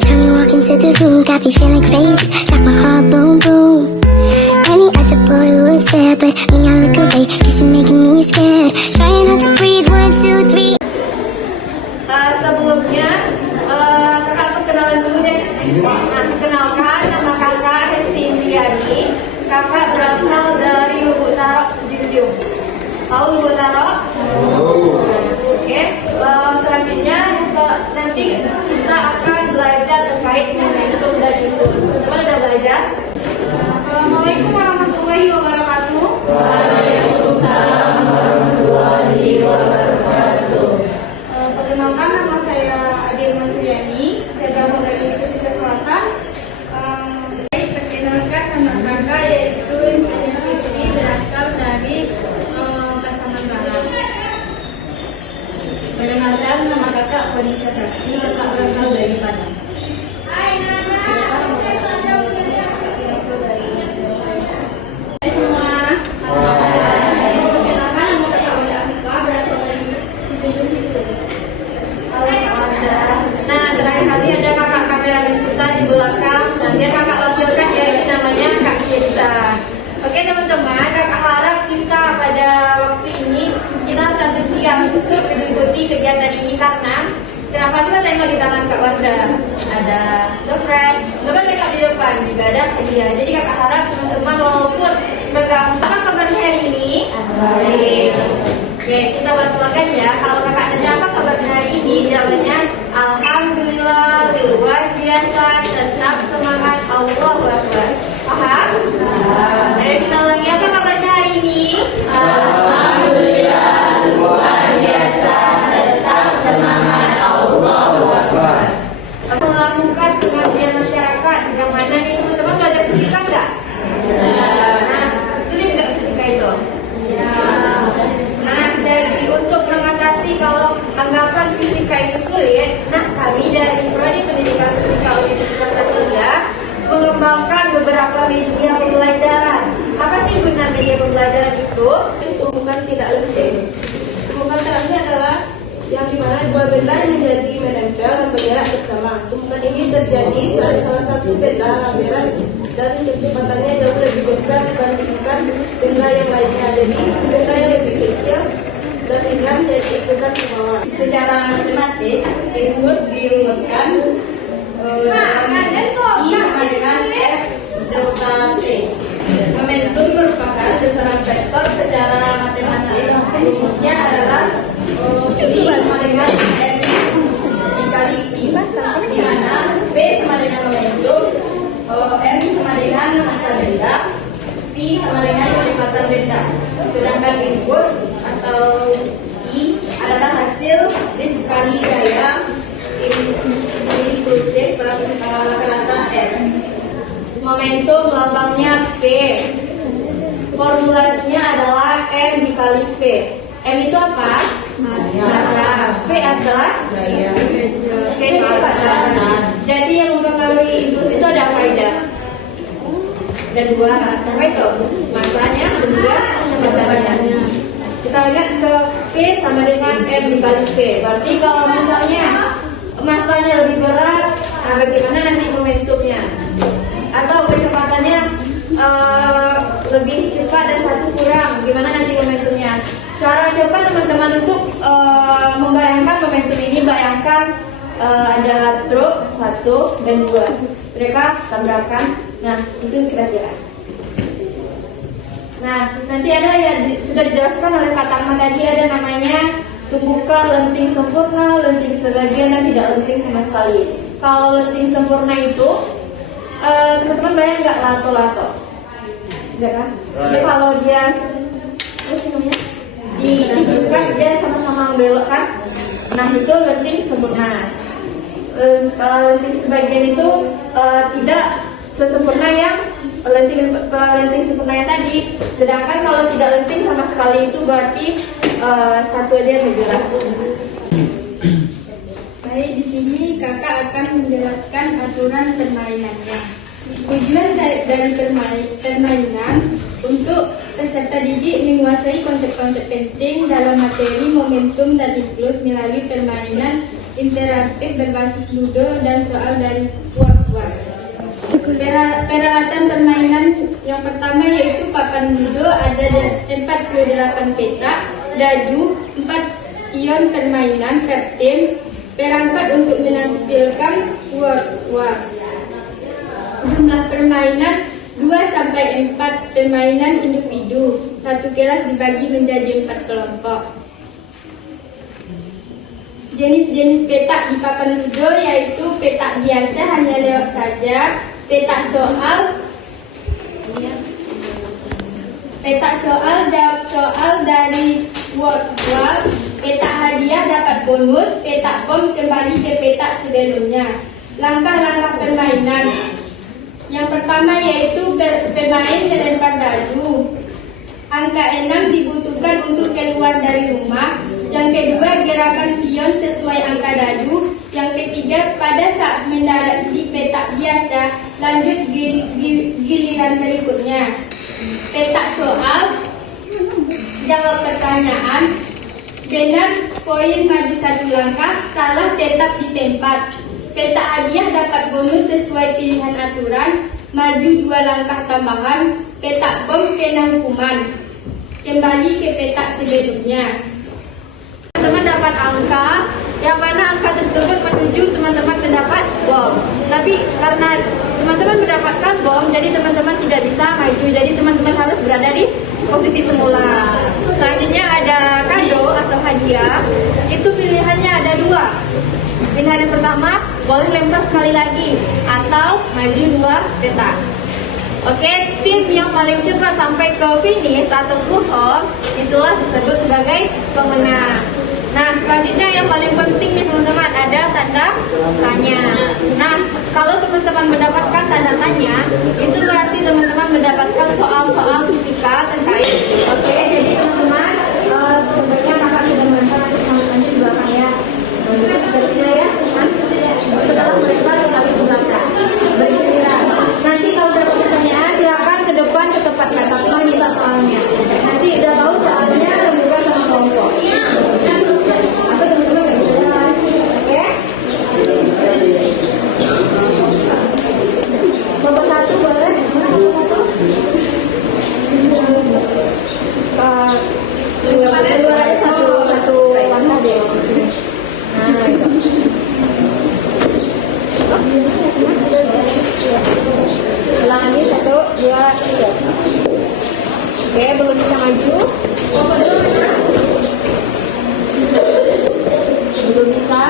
time you walk into the room, got me feeling crazy, shot my heart boom boom. Any other boy would stare, but me I look away, cause you're making me scared. Trying not to breathe, 1, 2, 3. Sebelumnya kakak perkenalan dulu deh. Nah, kenalkan nama kakak Hesti Indriani. Kakak berasal dari Lubuk Taro, Sejujung. Tahu Lubuk Taro? Oke. Selanjutnya nanti kita akan belajar terkait momentum dan impuls. Teman udah belajar? Assalamualaikum warahmatullahi wabarakatuh. Waalaikumsalam warahmatullahi wabarakatuh. Perkenalkan, nama saya Adil Masuryani, saya berasal dari Pesisir Selatan. Perkenalkan nama kakak yaitu Insinyur Fitri, berasal dari Pasaman Barat. Perkenalkan, nama kakak Koni Syakarti, kakak berasal dari Padang. Biar kakak wakilkan ya, ini namanya Kak Kirsa. Oke teman-teman, kakak harap kita pada waktu ini kita satu siang untuk mengikuti kegiatan ini karena kenapa coba tengok di tangan Kak Warda ada surprise. Coba tengok di depan juga ada hadiah. Jadi kakak harap teman-teman walaupun megang apa kabarnya hari ini? Baik. Oke, kita bahas ya. Kalau kakak tanya apa kabarnya hari ini, jawabannya alhamdulillah, luar biasa, tetap semangat, Allahu Akbar. Paham? Ayo kita ulangi, apa kabarnya hari ini? Alhamdulillah, luar biasa, tetap semangat, Allahu Akbar. Melakukan pengabdian masyarakat, yang mana nih teman-teman belajar fisika nggak? Nah, sulit nggak fisika itu? Nah, jadi untuk mengatasi kalau anggapan fisika itu sulit, nah kami dari Prodi Pendidikan Fisika Universitas Asia mengembangkan beberapa media pembelajaran. Apa sih guna media pembelajaran itu? Tumbukan tidak lenting. Tumbukan terakhir adalah yang dimana dua benda yang menjadi menempel dan bergerak bersama. Tumbukan ini terjadi saat salah satu benda berat dan kecepatannya jauh lebih besar dibandingkan benda yang lainnya. Jadi si benda yang lebih kecil dan ringan jadi ikutan ke bawah. Secara matematis dirumuskan I sama dengan F delta T. Momentum merupakan besaran vektor secara matematis. Rumusnya adalah I sama dengan M dikali P, di mana P sama dengan momentum, M sama dengan massa benda, P sama dengan kecepatan benda. Sedangkan impuls atau I adalah hasil dikali gaya inklusif rata-rata M. Momentum lambangnya P. Formulasinya adalah M dikali V. M itu apa? Massa. V adalah gaya. V kecepatan. Jadi yang mempengaruhi impuls itu ada apa aja? Ada dua. Apa itu? Massanya dan juga kecepatannya. Kita lihat ke P sama dengan M dikali V. Berarti kalau misalnya massanya lebih berat, nah bagaimana nanti momentumnya? Atau kecepatannya lebih cepat dan satu kurang, gimana nanti momentumnya? Cara cepat teman-teman untuk membayangkan momentum ini, bayangkan ada truk 1 dan 2, mereka tabrakan. Nah itu kira-kira. Nah nanti ada ya, sudah dijelaskan oleh Kak Tama tadi, ada namanya tumbukan lenting sempurna, lenting sebagian, dan tidak lenting sama sekali. Kalau lenting sempurna itu teman-teman bayang nggak lato-lato? Enggak kan? Jadi kalau dia apa sih namanya? Dibuka dia sama-sama belok kan? Nah itu lenting sempurna. Kalau lenting sebagian itu tidak sesempurna yang lenting sempurna yang tadi. Sedangkan kalau tidak lenting sama sekali itu berarti satu aja yang bergerak. Baik, di sini kakak akan menjelaskan aturan permainannya. Tujuan dari permainan untuk peserta didik menguasai konsep-konsep penting dalam materi momentum dan impuls melalui permainan interaktif berbasis ludo dan soal dari word-word. Peralatan permainan yang pertama yaitu papan ludo, ada 48 petak, dadu, 4 pion permainan, kartin, perangkat untuk menampilkan word-word. Jumlah permainan 2-4 permainan individu. Satu kelas dibagi menjadi 4 kelompok. Jenis-jenis petak di papan ludo yaitu petak biasa hanya lewat saja, petak soal jawab soal dari word-word, petak hadiah dapat bonus, petak bom kembali ke petak sebelumnya. Langkah-langkah permainan. Yang pertama yaitu pemain melempar dadu. Angka 6 dibutuhkan untuk keluar dari rumah. Yang kedua, gerakan pion sesuai angka dadu. Yang ketiga, pada saat mendarat di petak biasa, lanjut giliran berikutnya. Petak soal, jawab pertanyaan. Benar, poin maju 1 langkah, salah tetap di tempat. Petak hadiah dapat bonus sesuai pilihan aturan, maju 2 langkah tambahan. Petak bom kena hukuman. Kembali ke petak sebelumnya. Teman-teman dapat angka, yang mana angka tersebut menuju teman-teman mendapat bom. Tapi karena teman-teman mendapatkan bom, jadi teman-teman tidak bisa maju. Jadi teman-teman harus berada di posisi semula. Selanjutnya ada kado atau hadiah. Itu pilihannya ada 2. Pilihan yang pertama, boleh lempar sekali lagi atau maju 2 petak. Oke, tim yang paling cepat sampai ke finish atau go home itulah disebut sebagai pemenang. Nah, selanjutnya yang paling penting nih teman-teman, ada tanda tanya. Nah, kalau teman-teman mendapatkan tanda tanya, itu berarti teman-teman mendapatkan soal-soal fisika terkait. Oke, jadi teman-teman sebenarnya kakak sudah merencanakan nanti di belakang ya. Berikutnya ya, setelah mereka sekali ke belakang. Berikutnya, nanti kalau dapat pertanyaan silakan ke depan ke tempat kakak minta soalnya. Nanti udah tahu soalnya rembukan sama kelompok. Atau teman-teman nggak bisa, oke? Kelompok 1 boleh? Mana kelompok 1? Dua aja satu warna deh. Nah, itu. Ulang lagi 1, 2, 3. Oke, belum bisa maju. Belum bisa.